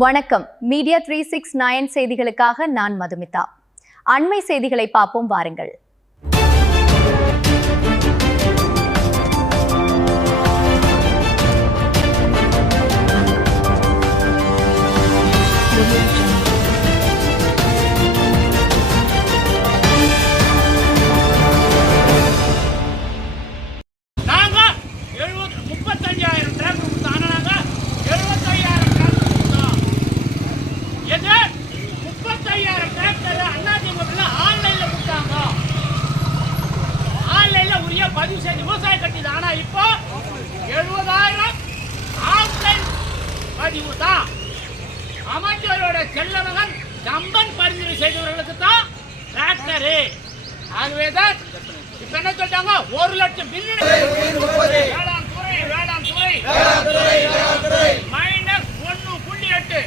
வணக்கம். மீடியா 369 செய்திகளுக்காக நான் மதுமிதா. அண்மை செய்திகளை பார்ப்போம் வாருங்கள். பதிவு செஞ்சு விவசாய கட்டிது. ஆனா இப்போ 70,000 ஆஃப்லைன் பதிவு தான். அமைச்சரோட செல்லமகன் கம்பன் பரிந்துரை செய்தவர்களுக்கு தான் டிராக்டரு. ஆகவேதான் இப்ப என்ன சொல்றாங்க, 1 லட்சம் பில்லியன் வேளாண் துறை -1.8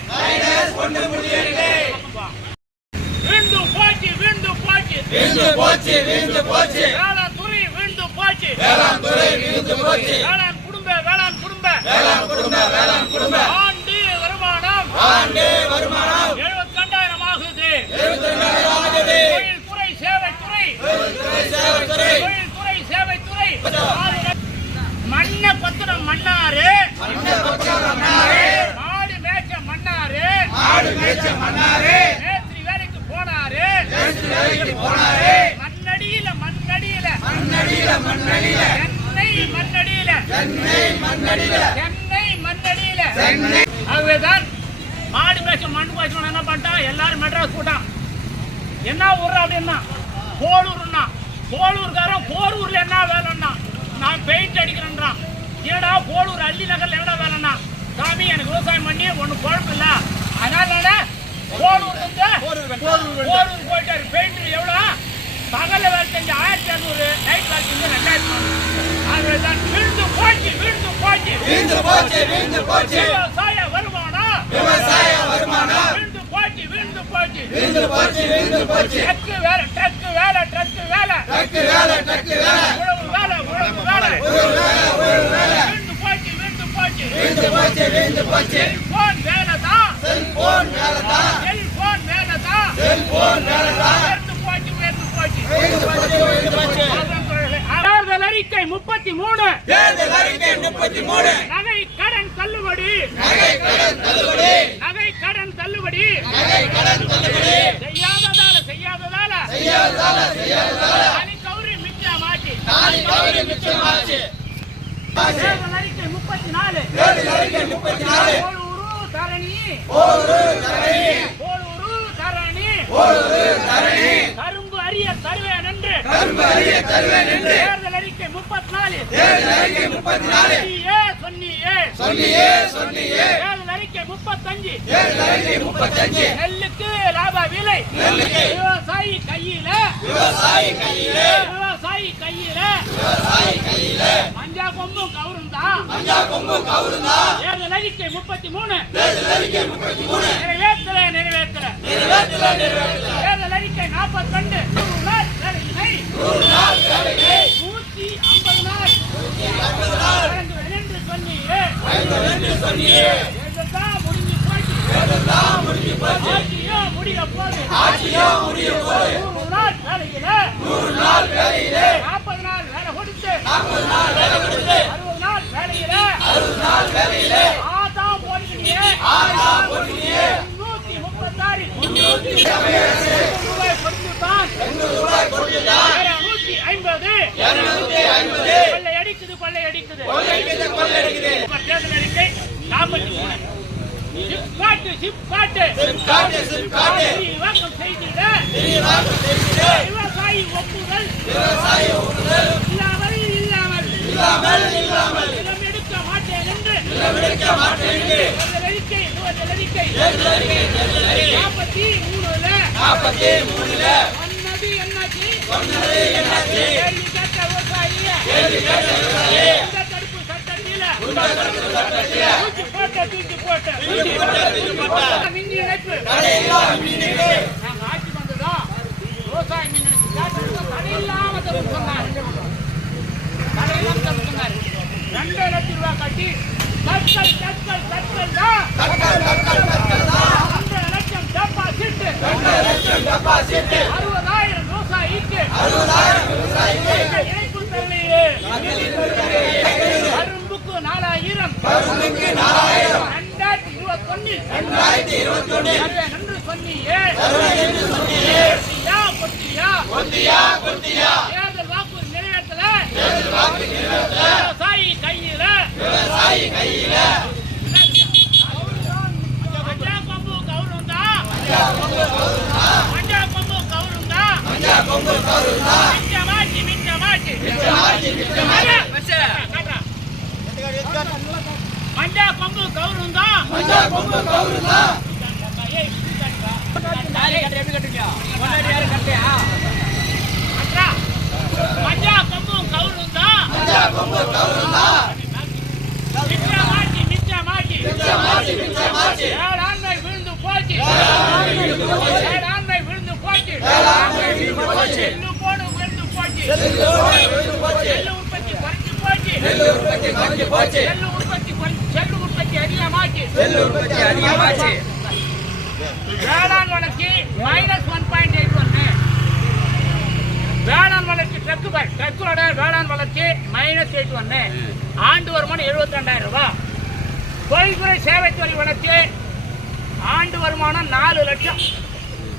வீண்டும் போச்சு வேளாண் குடும்ப ஆண்டு வருமானம் 72,000 ஆகுது. தொழில்துறை சேவைத்துறை மண்ண பத்திரம் மன்னாரு மாடு மேய்ச்ச மன்னாரு மேஸ்திரி வேலைக்கு போனாரு மண்ணடியில ஆகவேதான் மாடு மேய்ச்ச மண்ணு பாய்ச்சவன் என்ன பண்ணிட்டான், எல்லாரும் மெட்ராஸ் போட்டான். என்ன ஊர் அப்படின்னா போலூர்காரன் போரூர்ல என்ன வேலைன்னா நான் பெயிண்ட் அடிக்கிறேன்றான். ஏடா போலூர் அள்ளி நகர்ல என்ன வேலைன்னா, சாமி எனக்கு விவசாயம் பண்ணி ஒண்ணு குழப்பம் இல்ல, அதனால போலூர் போயிட்டாரு. பெயிண்ட் எவ்வளவு பகல வேலை செஞ்சு 1,500, நைட் வேலை செஞ்சு 2,000. ஆகவேதான் வீழ்ந்து போச்சு விவசாய வருமானம் வீழ்ந்து போச்சு. ட்ரக்கு வேலை உழவு வேலை வீழ்ந்து போச்சு. செல்போன் வேலை தான் தேர்தல் அறிக்கை 33 நகை கடன் தள்ளுபடி செய்யாததால கௌரி மிச்சமாச்சு. தேர்தல் அறிக்கை 34 போலூரு தரணி கரும்பு அறிய தருவேன் என்று தேர்தல் அறிக்கை 34 சொன்னியே. தேர்தல் அறிக்கை 35 நெல்லுக்கு லாப விலை விவசாயி கையில மஞ்சா கொம்பும் கவுருந்தான். தேர்தல் அறிக்கை 33 நிறைவேற்றல. தேர்தல் அறிக்கை 42 150 நாள் என்று சொன்னியே. முடிஞ்சு போச்சு. ஆட்சியோ முடிய போது 100 நாள் வேலையில 40 நாள் வேலை கொடுத்து 60 நாள் வேலையில ஆதான் போடுகிறீங்க 336 ரூபாய் கொடுத்துதான் 250 கொள்ளையடிக்குது. தேர்தல் அறிக்கை 43 சிப்காட்டு விரிவாக்கம் செய்திட விவசாயி ஒப்புதல் இல்லாமல் நிலம் எடுக்க மாட்டேன் என்று தேர்தல் அறிக்கை 43 சொன்னது என்னாச்சு கேள்வி கேட்ட விவசாயிய தடுப்பு சட்டத்தில தூக்கி போட்ட மின் இணைப்பு நாங்க ஆட்சி வந்ததா விவசாய மின் இணைப்பு தடையில்லாம தரும் சொன்னார். 2 லட்சம் ரூபாய் கட்டி கற்கள் தான் 60,000 விவசாயிக்கு இணைப்பு தரலையே. கரும்புக்கு 4,000 2021 என்று சொன்னியே. கொத்தியா தேர்தல் வாக்குறுதி நிறைவேற்றல. விவசாயி கையில மஞ்சா கொம்பு கவுரும் தான். மஞ்சா கொம்பு கவுரும் தான். மஞ்சா கொம்பு கவுரும் தான். மிச்சமாட்டி வேளாண்மை விழுந்து போச்சு. நெல்லு போடு விழுந்து போச்சு. நெல்லு உற்பத்தி குறைஞ்சு போச்சு. நெல்லு உற்பத்தி அதிகமாச்சு. வேளாண் வளர்ச்சி -1.81. வேளாண் வளர்ச்சி ட்ரக்கோட வேளாண் வளர்ச்சி -81. ஆண்டு வருமானம் 72,000 ரூபாய். தொழில்துறை சேவைத்துறை வளர்ச்சி ஆண்டு வருமானம் 4 லட்சம்.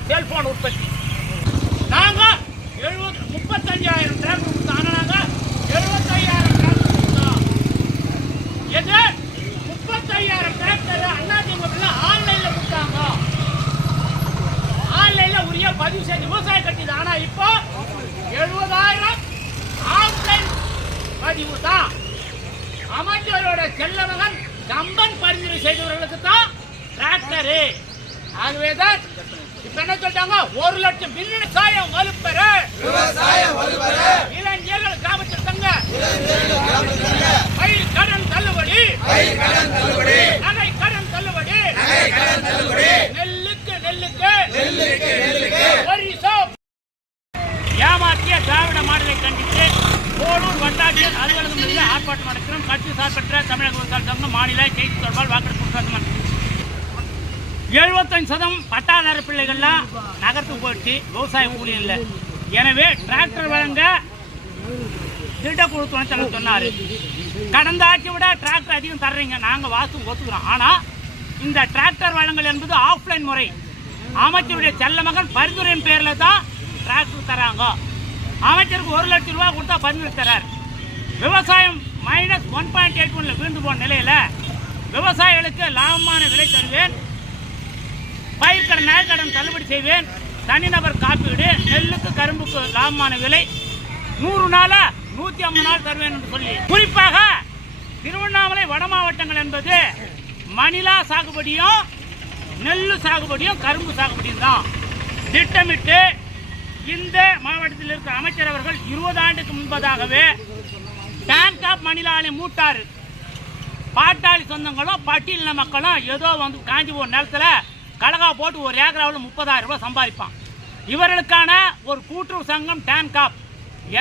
செல்போன் உற்பத்தி நாங்க 35,000 டிராக்டர் கொடுத்தோம். ஆனா நாங்க 75,000 டிராக்டர் கொடுத்தோம். எது 35,000 டிராக்டர் அதிமுக ஆன்லைன்ல கொடுத்தாங்க. ஆன்லைன்ல உரிய பதிவு செஞ்சு விவசாய கட்டிது. ஆனா இப்போ 70,000 ஆன்லைன் பதிவு தான். அமைச்சரோட செல்லமகன் கம்பன் பரிந்துரை செய்தவர்களுக்கு தான் டிராக்டரு. ஆகவேதான் இப்ப என்ன சொல்றாங்க, 1 லட்சம் விவசாயம் வலுப்பெற இளைஞர்கள் கிராமத்தில் தங்க பயிர் கடன் தள்ளுபடி, நகை கடன் தள்ளுபடி, நெல்லுக்கு ஏமாற்றிய திராவிட மாடலை கண்டித்து போலூர் வட்டாட்சியர் அலுவலகம் மீது ஆர்ப்பாட்டம் நடக்கிறோம். கட்சி சார்பற்ற தமிழக விவசாய சங்கம் மாநில செய்தி தொடர்பால் வாக்கெடுப்பு 75% பட்டாதார பிள்ளைகள்லாம் நகரத்துக்கு போயிட்டு விவசாய ஊழியம் இல்லை. எனவே டிராக்டர் வழங்க திட்டக்குழு துணைத்தலைவர் சொன்னார். கடந்த ஆட்சியை விட டிராக்டர் அதிகம் தர்றீங்க, நாங்கள் ஒத்துக்கிறோம். ஆனால் இந்த டிராக்டர் வழங்கல் என்பது ஆஃப்லைன் முறை. அமைச்சருடைய செல்ல மகன் பரிந்துரையின் பேரில் தான் டிராக்டர் தராங்க. அமைச்சருக்கு 1 லட்சம் ரூபாய் கொடுத்தா பரிந்துரை தரார். விவசாயம் -1.81 வீழ்ந்து போன நிலையில் விவசாயிகளுக்கு லாபமான விலை தருவேன், பயிர்க்கடன் நகைக்கடன் தள்ளுபடி செய்வேன், தனிநபர் காப்பீடு, நெல்லுக்கு கரும்புக்கு லாபமான விலை 100 நாளா 150 நாள் தருவேன் என்று சொல்லி, குறிப்பாக திருவண்ணாமலை வட மாவட்டங்கள் என்பது மணிலா சாகுபடியும் நெல்லு சாகுபடியும் கரும்பு சாகுபடியும் தான். திட்டமிட்டு இந்த மாவட்டத்தில் இருக்கிற அமைச்சர் அவர்கள் 20 ஆண்டுக்கு முன்பதாகவே டான்காப் மணிலாலை மூட்டாரு. பாட்டாளி சொந்தங்களும் பட்டியலின மக்களும் ஏதோ வந்து காஞ்சி போன நேரத்தில் கலகா போட்டு ஒரு ஏக்கராவில் 30,000 ரூபாய் சம்பாதிப்பான். இவர்களுக்கான ஒரு கூட்டுறவு சங்கம் டான்காப்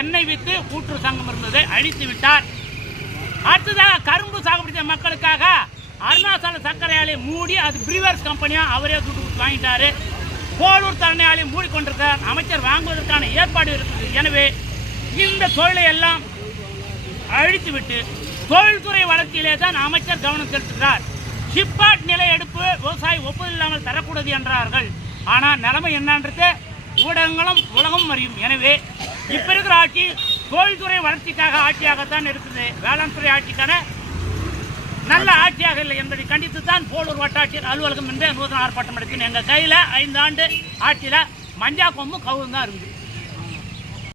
எண்ணெய் வித்து கூட்டுறவு சங்கம் இருந்ததை அழித்து விட்டார். அடுத்ததாக கரும்பு சாகுபடி மக்களுக்காக அருணாச்சல சர்க்கரை ஆலையை மூடி அது பிரிவர்ஸ் கம்பெனியா அவரே துட்டு வாங்கிட்டாரு. போலூர் தரணை ஆலையை மூடிக்கொண்டிருக்கார். அமைச்சர் வாங்குவதற்கான ஏற்பாடு இருக்குது. எனவே இந்த தொழிலை எல்லாம் அழித்துவிட்டு தொழில்துறை வளர்ச்சியிலே தான் அமைச்சர் கவனம் செலுத்துகிறார். ஷிப்காட் நிலை எடுப்பு விவசாயி ஒப்புதல் இல்லாமல் தரக்கூடாது என்றார்கள். ஆனால் நிலைமை என்னன்றது ஊடகங்களும் உலகம் அறியும். எனவே இப்ப இருக்கிற ஆட்சி தொழில்துறை வளர்ச்சிக்காக ஆட்சியாகத்தான் இருக்குது. வேளாண் துறை ஆட்சிக்கான நல்ல ஆட்சியாக இல்லை என்பதை கண்டித்து தான் போலூர் வட்டாட்சியர் அலுவலகம் என்று நூதன ஆர்ப்பாட்டம் நடத்தினோம். எங்கள் கையில் 5 ஆண்டு ஆட்சியில் மஞ்சா கொம்பு கவுரும் தான் இருக்குது.